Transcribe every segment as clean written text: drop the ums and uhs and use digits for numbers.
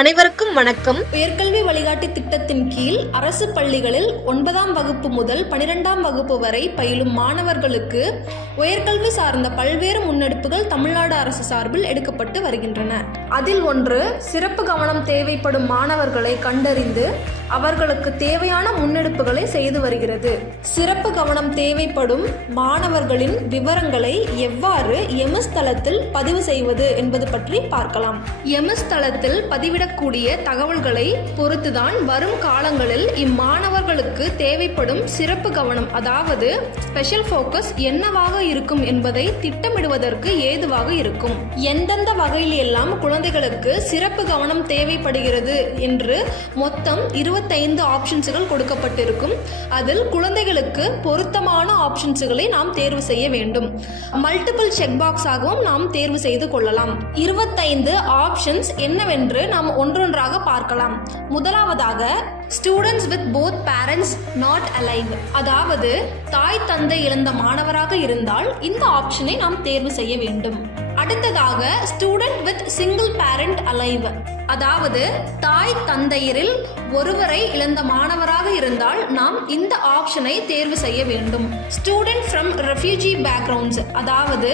அனைவருக்கும் வணக்கம். உயர்கல்வி வழிகாட்டி திட்டத்தின் கீழ் அரசு பள்ளிகளில் 9ஆம் வகுப்பு முதல் 12ஆம் வகுப்பு வரை பயிலும் மாணவர்களுக்கு உயர்கல்வி சார்ந்த பல்வேறு முன்னெடுப்புகள் தமிழ்நாடு அரசு சார்பில் எடுக்கப்பட்டு வருகின்றன. அதில் ஒன்று, சிறப்பு கவனம் தேவைப்படும் மாணவர்களை கண்டறிந்து அவர்களுக்கு தேவையான முன்னெடுப்புகளை செய்து வருகிறது. சிறப்பு கவனம் தேவைப்படும் மாணவர்களின் விவரங்களை எவ்வாறு எம்எஸ் தளத்தில் பதிவு செய்வது என்பது பற்றி பார்க்கலாம். எம்எஸ் தளத்தில் பதிவிடக்கூடிய தகவல்களை பொறுத்துதான் வரும் காலங்களில் இம்மாணவர்களுக்கு தேவைப்படும் சிறப்பு கவனம், அதாவது ஸ்பெஷல் ஃபோக்கஸ் என்னவாக இருக்கும் என்பதை திட்டமிடுவதற்கு ஏதுவாக இருக்கும். எந்தெந்த வகையில் எல்லாம் குழந்தைகளுக்கு சிறப்பு கவனம் தேவைப்படுகிறது என்று மொத்தம் 25 ஆப்ஷன்ஸ்கள் கொடுக்கப்பட்டிருக்கும். அதில் குழந்தைகளுக்கு பொருத்தமான ஆப்ஷன்ஸ்களை நாம் தேர்வு செய்ய வேண்டும். மல்டிபிள் செக் பாக்ஸ் ஆகவும் நாம் தேர்வு செய்து கொள்ளலாம். 25 ஆப்ஷன்ஸ் என்னவென்று நாம் ஒன்றொன்றாக பார்க்கலாம். முதலாவதாக, students with both parents not alive, அதாவது தாய் தந்தை இழந்த மாணவராக இருந்தால் இந்த ஆப்ஷனை நாம் தேர்வு செய்ய வேண்டும். அடுத்ததாக, student with single parent alive, அதாவது தாய் தந்தையரில் ஒருவரை இழந்த மாணவராக இருந்தால் நாம் இந்த ஆப்ஷனை தேர்வு செய்ய வேண்டும். ஸ்டூடெண்ட் ஃப்ரம் ரெஃப்யூஜி பேக்ரவுண்ட்ஸ், அதாவது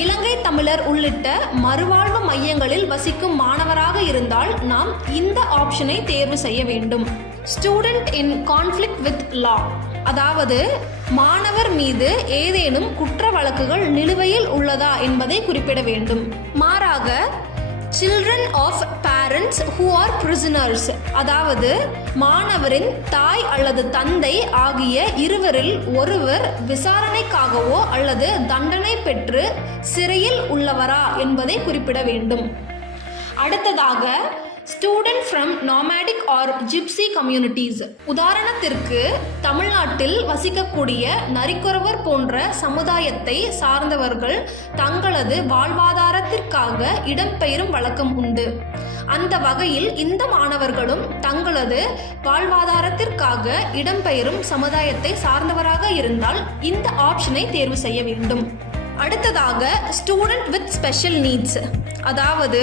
இலங்கை தமிழர் உள்ளிட்ட மறுவாழ்வு மையங்களில் வசிக்கும் மாணவராக இருந்தால் நாம் இந்த ஆப்ஷனை தேர்வு செய்ய வேண்டும். ஸ்டூடெண்ட் இன் கான்ஃப்ளிக்ட் வித் லா, அதாவது மாணவர் மீது ஏதேனும் குற்ற வழக்குகள் நிலுவையில் உள்ளதா என்பதை குறிப்பிட வேண்டும். மாறாக, children of parents who are prisoners, அதாவது மாணவரின் தாய் அல்லது தந்தை ஆகிய இருவரில் ஒருவர் விசாரணைக்காகவோ அல்லது தண்டனை பெற்று சிறையில் உள்ளவரா என்பதை குறிப்பிட வேண்டும். அடுத்ததாக, student from nomadic or gypsy communities, உதாரணத்திற்கு தமிழ்நாட்டில் வசிக்கக்கூடிய நரிக்குறவர் போன்ற சமுதாயத்தை சார்ந்தவர்கள் தங்களது வாழ்வாதாரத்திற்காக இடம்பெயரும் வழக்கம் உண்டு. அந்த வகையில் இந்த மாணவர்களும் தங்களது வாழ்வாதாரத்திற்காக இடம்பெயரும் சமுதாயத்தை சார்ந்தவராக இருந்தால் இந்த ஆப்ஷனை தேர்வு செய்ய வேண்டும். அடுத்ததாக, ஸ்டூடெண்ட் வித் ஸ்பெஷல் நீட்ஸ், அதாவது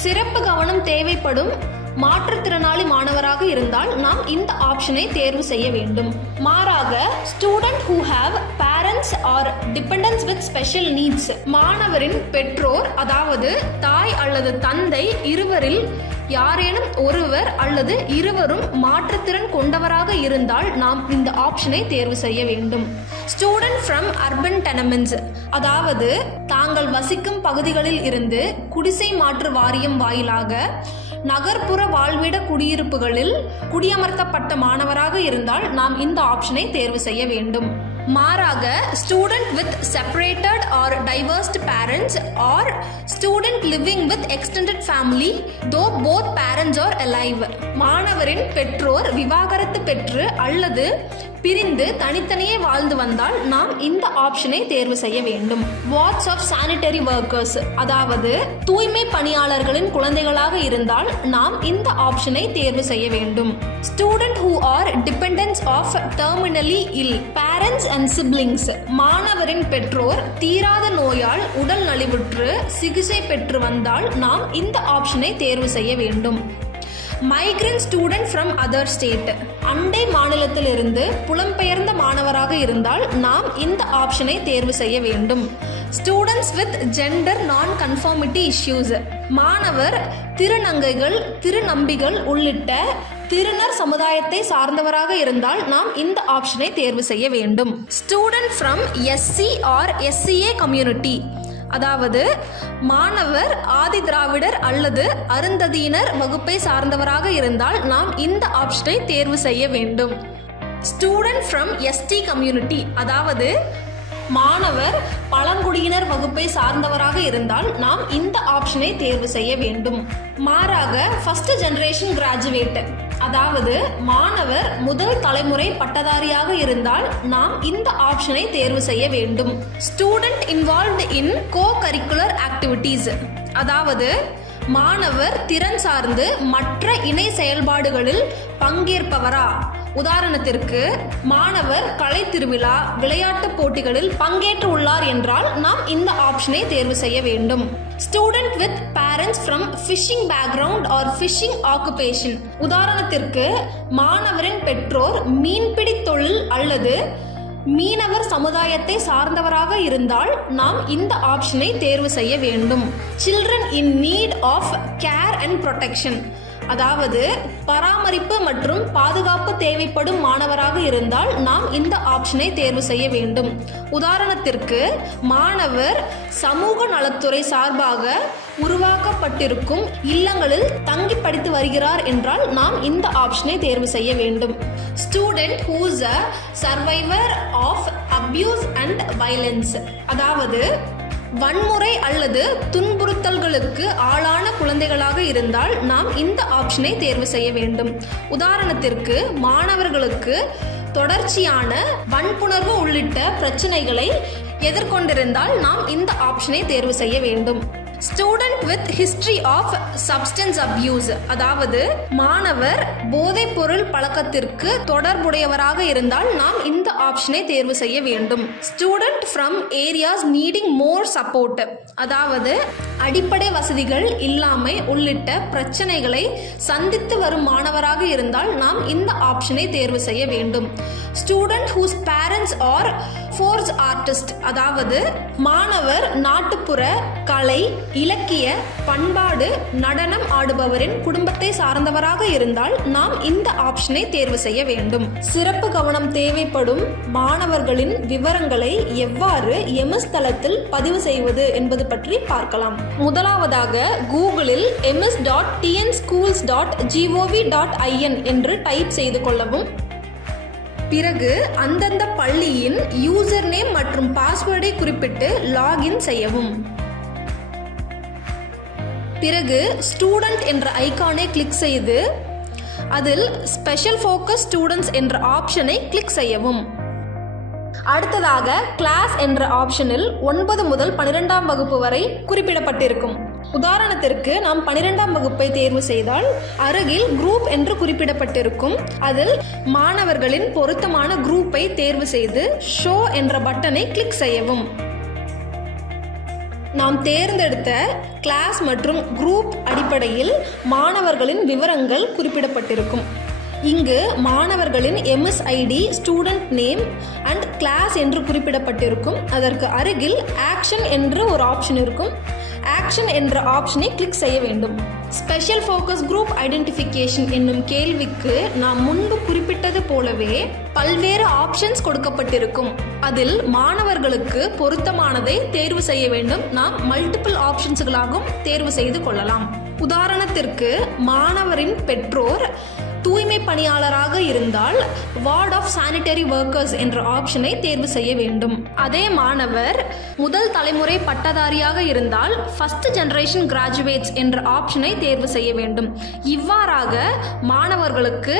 சிறப்பு கவனம் தேவைப்படும் மாற்றுத்திறனாளி மாணவராக இருந்தால் நாம் இந்த ஆப்ஷனை தேர்வு செய்ய வேண்டும். மாறாக, student who have parents or dependents with special needs, மாணவரின் பெற்றோர், அதாவது தாய் அல்லது தந்தை இருவரில் யாரேனும் ஒருவர் அல்லது இருவரும் மாற்றுத்திறன் கொண்டவராக இருந்தால் நாம் இந்த ஆப்ஷனை தேர்வு செய்ய வேண்டும். ஸ்டூடெண்ட் ஃப்ரம் அர்பன் டெனமெண்ட்ஸ், அதாவது தாங்கள் வசிக்கும் பகுதிகளில் இருந்து குடிசை மாற்று வாரியம் வாயிலாக நகர்ப்புற வாழ்விட குடியிருப்புகளில் குடியமர்த்தப்பட்ட மாணவராக இருந்தால் நாம் இந்த ஆப்ஷனை தேர்வு செய்ய வேண்டும். மாறாக, student with separated or divorced parents or student living with extended family though both parents are alive, மாணவரின் பெற்றோர் விவாகரத்து பெற்று அல்லது பிரிந்து தனித்தனியே வாழ்ந்து வந்தால் நாம் இந்த ஆப்ஷனை தேர்வு செய்ய வேண்டும். வார்ட்ஸ் ஆஃப் சானிட்டரி ஒர்க்கர்ஸ், அதாவது தூய்மை பணியாளர்களின் குழந்தைகளாக இருந்தால் நாம் இந்த ஆப்ஷனை தேர்வு செய்ய வேண்டும். Student who are dependents of terminally ill parents and siblings, மாணவரின் பெற்றோர் தீராத நோயால் உடல் நலிவுற்று சிகிச்சை பெற்று வந்தால் நாம் இந்த ஆப்ஷனை தேர்வு செய்ய வேண்டும். Migrant student from other state, அண்டை மாநிலத்திலிருந்து புலம்பெயர்ந்த மாணவராக இருந்தால் நாம் இந்த ஆப்ஷனை தேர்வு செய்ய வேண்டும். ஸ்டூடெண்ட்ஸ் வித் ஜெண்டர் நான் கன்ஃபார்மிட்டி இஷ்யூஸ், மாணவர் திருநங்கைகள் திருநம்பிகள் உள்ளிட்ட திருநர் சமுதாயத்தை சார்ந்தவராக இருந்தால் நாம் இந்த ஆப்ஷனை தேர்வு செய்ய வேண்டும். Student from SC or SCA community, அதாவது மாணவர் ஆதி திராவிடர் அல்லது அருந்ததியினர் வகுப்பை சார்ந்தவராக இருந்தால் நாம் இந்த ஆப்ஷனை தேர்வு செய்ய வேண்டும். ஸ்டூடெண்ட் ஃப்ரம் எஸ்டி கம்யூனிட்டி, அதாவது மாணவர் பழங்குடியினர் வகுப்பை சார்ந்தவராக இருந்தால் நாம் இந்த ஆப்ஷனை தேர்வு செய்ய வேண்டும். மாறாக, ஃபர்ஸ்ட் ஜெனரேஷன் கிராஜுவேட், அதாவது மாணவர் முதல் தலைமுறை பட்டதாரியாக இருந்தால் நாம் இந்த ஆப்ஷனை தேர்வு செய்ய வேண்டும். ஸ்டூடெண்ட் இன்வால்வ்ட் இன் கோ கரிக்குலர் ஆக்டிவிட்டீஸ், அதாவது மாணவர் திறன் சார்ந்து மற்ற இணை செயல்பாடுகளில் பங்கேற்பவரா, உதாரணத்திற்கு மாணவர் கலை திருவிழா விளையாட்டு போட்டிகளில் பங்கேற்று உள்ளார் என்றால் நாம் இந்த ஆப்ஷனை தேர்வு செய்ய வேண்டும். Student with parents from fishing background or fishing occupation. உதாரணத்திற்கு மாணவரின் பெற்றோர் மீன்பிடி தொழில் அல்லது மீனவர் சமுதாயத்தை சார்ந்தவராக இருந்தால் நாம் இந்த ஆப்ஷனை தேர்வு செய்ய வேண்டும். Children in need of care and protection, அதாவது பராமரிப்பு மற்றும் பாதுகாப்பு தேவைப்படும் மாணவராக இருந்தால் நாம் இந்த ஆப்ஷனை தேர்வு செய்ய வேண்டும். உதாரணத்திற்கு மாணவர் சமூக நலத்துறை சார்பாக உருவாக்கப்பட்டிருக்கும் இல்லங்களில் தங்கி படித்து வருகிறார் என்றால் நாம் இந்த ஆப்ஷனை தேர்வு செய்ய வேண்டும். Student who is a survivor of abuse and violence, அதாவது வன்முறை அல்லது துன்புறுத்தல்களுக்கு ஆளான குழந்தைகளாக இருந்தால் நாம் இந்த ஆப்ஷனை தேர்வு செய்ய வேண்டும். உதாரணத்திற்கு மாணவர்களுக்கு தொடர்ச்சியான வன்புணர்வு உள்ளிட்ட பிரச்சனைகளை எதிர்கொண்டிருந்தால் நாம் இந்த ஆப்ஷனை தேர்வு செய்ய வேண்டும். Student with history of substance abuse, அதாவது மாணவர் போதைப் பொருள் பழக்கத்திற்கு தொடர்புடையவராக இருந்தால் நாம் இந்த ஆப்ஷனை தேர்வு செய்ய வேண்டும். Student from areas needing more support, அதாவது அடிப்படை வசதிகள் இல்லாமை உள்ளிட்ட பிரச்சனைகளை சந்தித்து வரும் மாணவராக இருந்தால் நாம் இந்த ஆப்ஷனை தேர்வு செய்ய வேண்டும். Student whose parents are folk artist, அதாவது மாணவர் நாட்டுப்புற கலை, இலக்கிய, பண்பாடு, நடனம் ஆடுபவரின் குடும்பத்தை சார்ந்தவராக இருந்தால் நாம் இந்த ஆப்ஷனை தேர்வு செய்ய வேண்டும். சிறப்பு கவனம் தேவைப்படும் மாணவர்களின் விவரங்களை எவ்வாறு எம்எஸ் தளத்தில் பதிவு செய்வது என்பது பற்றி பார்க்கலாம். முதலாவதாக கூகுளில் ms.tnschools.gov.in என்று டைப் செய்து கொள்ளவும். பிறகு அந்தந்த பள்ளியின் யூசர் நேம் மற்றும் பாஸ்வேர்டை குறிப்பிட்டு லாகின் செய்யவும். பிறகு ஸ்டூடெண்ட் என்ற ஐகானை கிளிக் செய்து அதில் ஸ்பெஷல் ஃபோக்கஸ் ஸ்டூடெண்ட்ஸ் என்ற ஆப்ஷனை கிளிக் செய்யவும். அடுத்ததாக கிளாஸ் என்ற ஆப்ஷனில் 9 முதல் 12ஆம் வகுப்பு வரை குறிப்பிடப்பட்டிருக்கும். உதாரணத்திற்கு நாம் 12ஆம் வகுப்பை தேர்வு செய்தால் அருகில் குரூப் என்று குறிப்பிடப்பட்டிருக்கும். அதில் மாணவர்களின் பொருத்தமான குரூப்பை தேர்வு செய்து ஷோ என்ற பட்டனை கிளிக் செய்யவும். நாம் தேர்ந்தெடுத்த கிளாஸ் மற்றும் குரூப் அடிப்படையில் மாணவர்களின் விவரங்கள் குறிப்பிடப்பட்டிருக்கும். இங்கு மாணவர்களின் MSID, student name and class என்று குறிப்பிடப்பட்டிருக்கும். அதற்கு அருகில் ஆக்ஷன் என்று ஒரு ஆப்ஷன் இருக்கும். ஆக்ஷன் என்ற ஆப்ஷனை கிளிக் செய்ய வேண்டும். ஸ்பெஷல் ஃபோக்கஸ் குரூப் ஐடென்டிஃபிகேஷன் என்னும் கேள்விக்கு நாம் முன்பு குறிப்பிட்டது போலவே பல்வேறு ஆப்ஷன்ஸ் கொடுக்கப்பட்டிருக்கும். அதில் மாணவர்களுக்கு பொருத்தமானதை தேர்வு செய்ய வேண்டும். நாம் மல்டிபிள் ஆப்ஷன்ஸ்களாகவும் தேர்வு செய்து கொள்ளலாம். உதாரணத்திற்கு மாணவரின் பெற்றோர் தூய்மை பணியாளராக இருந்தால் வார்ட் ஆஃப் சானிட்டரி ஒர்க்கர்ஸ் என்ற ஆப்ஷனை தேர்வு செய்ய வேண்டும். அதே மாணவர் முதல் தலைமுறை பட்டதாரியாக இருந்தால் ஃபர்ஸ்ட் ஜெனரேஷன் கிராஜுவேட்ஸ் என்ற ஆப்ஷனை தேர்வு செய்ய வேண்டும். இவ்வாறாக மாணவர்களுக்கு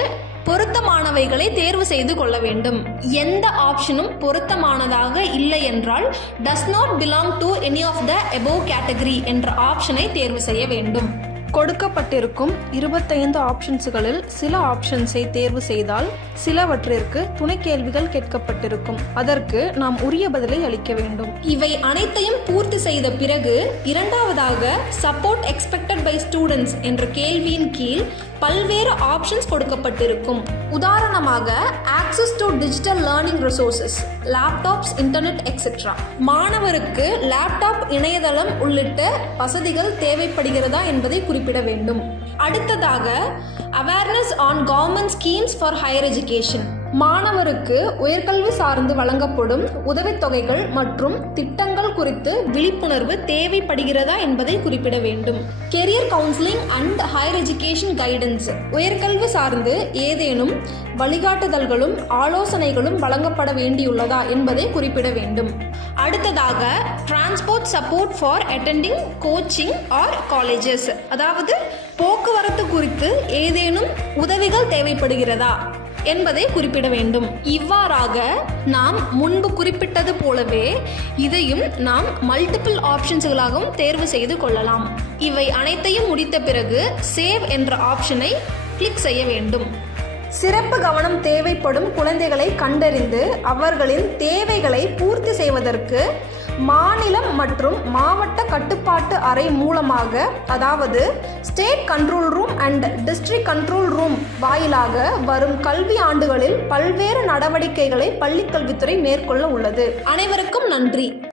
பொருத்தமானவைகளை தேர்வு செய்து கொள்ள வேண்டும். எந்த ஆப்ஷனும் பொருத்தமானதாக இல்லை என்றால் does not belong to any of the above category என்ற ஆப்ஷனை தேர்வு செய்ய வேண்டும். கொடுக்கப்பட்டிருக்கும் 25 ஆப்ஷன்ஸ்களில் சில ஆப்ஷன்ஸை தேர்வு செய்தால் சிலவற்றிற்கு துணை கேள்விகள் கேட்கப்பட்டிருக்கும். அதற்கு நாம் உரிய பதிலை அளிக்க வேண்டும். இவை அனைத்தையும் பூர்த்தி செய்த பிறகு இரண்டாவதாக சப்போர்ட் எக்ஸ்பெக்டட் பை ஸ்டூடெண்ட்ஸ் என்ற கேள்வியின் கீழ் பல்வேறு ஆப்ஷன்ஸ் கொடுக்கப்பட்டிருக்கும். உதாரணமாக access to digital learning resources, laptops, internet etcetera. மாணவருக்கு லேப்டாப், இணையதளம் உள்ளிட்ட வசதிகள் தேவைப்படுகிறதா என்பதை குறிப்பிட வேண்டும். அடுத்ததாக awareness on government schemes for higher education. மாணவருக்கு உயர்கல்வி சார்ந்து வழங்கப்படும் உதவித்தொகைகள் மற்றும் திட்டங்கள் குறித்து விழிப்புணர்வு தேவைப்படுகிறதா என்பதை குறிப்பிட வேண்டும். Career counselling and higher education guidance. உயர்கல்வி சார்ந்து ஏதேனும் வழிகாட்டுதல்களும் ஆலோசனைகளும் வழங்கப்பட வேண்டியுள்ளதா என்பதை குறிப்பிட வேண்டும். அடுத்ததாக transport support for attending coaching or colleges, அதாவது போக்குவரத்து குறித்து ஏதேனும் உதவிகள் தேவைப்படுகிறதா என்பதை குறிப்பிட வேண்டும். இவ்வாறாக நாம் முன்பு குறிப்பிட்டது போலவே இதையும் நாம் மல்டிபிள் ஆப்ஷன்ஸ்களாகவும் தேர்வு செய்து கொள்ளலாம். இவை அனைத்தையும் முடித்த பிறகு சேவ் என்ற ஆப்ஷனை கிளிக் செய்ய வேண்டும். சிறப்பு கவனம் தேவைப்படும் குழந்தைகளை கண்டறிந்து அவர்களின் தேவைகளை பூர்த்தி செய்வதற்கு மாநிலம் மற்றும் மாவட்ட கட்டுப்பாட்டு அறை மூலமாக, அதாவது state control room and district control room வாயிலாக வரும் கல்வி ஆண்டுகளில் பல்வேறு நடவடிக்கைகளை பள்ளிக்கல்வித்துறை மேற்கொள்ள உள்ளது. அனைவருக்கும் நன்றி.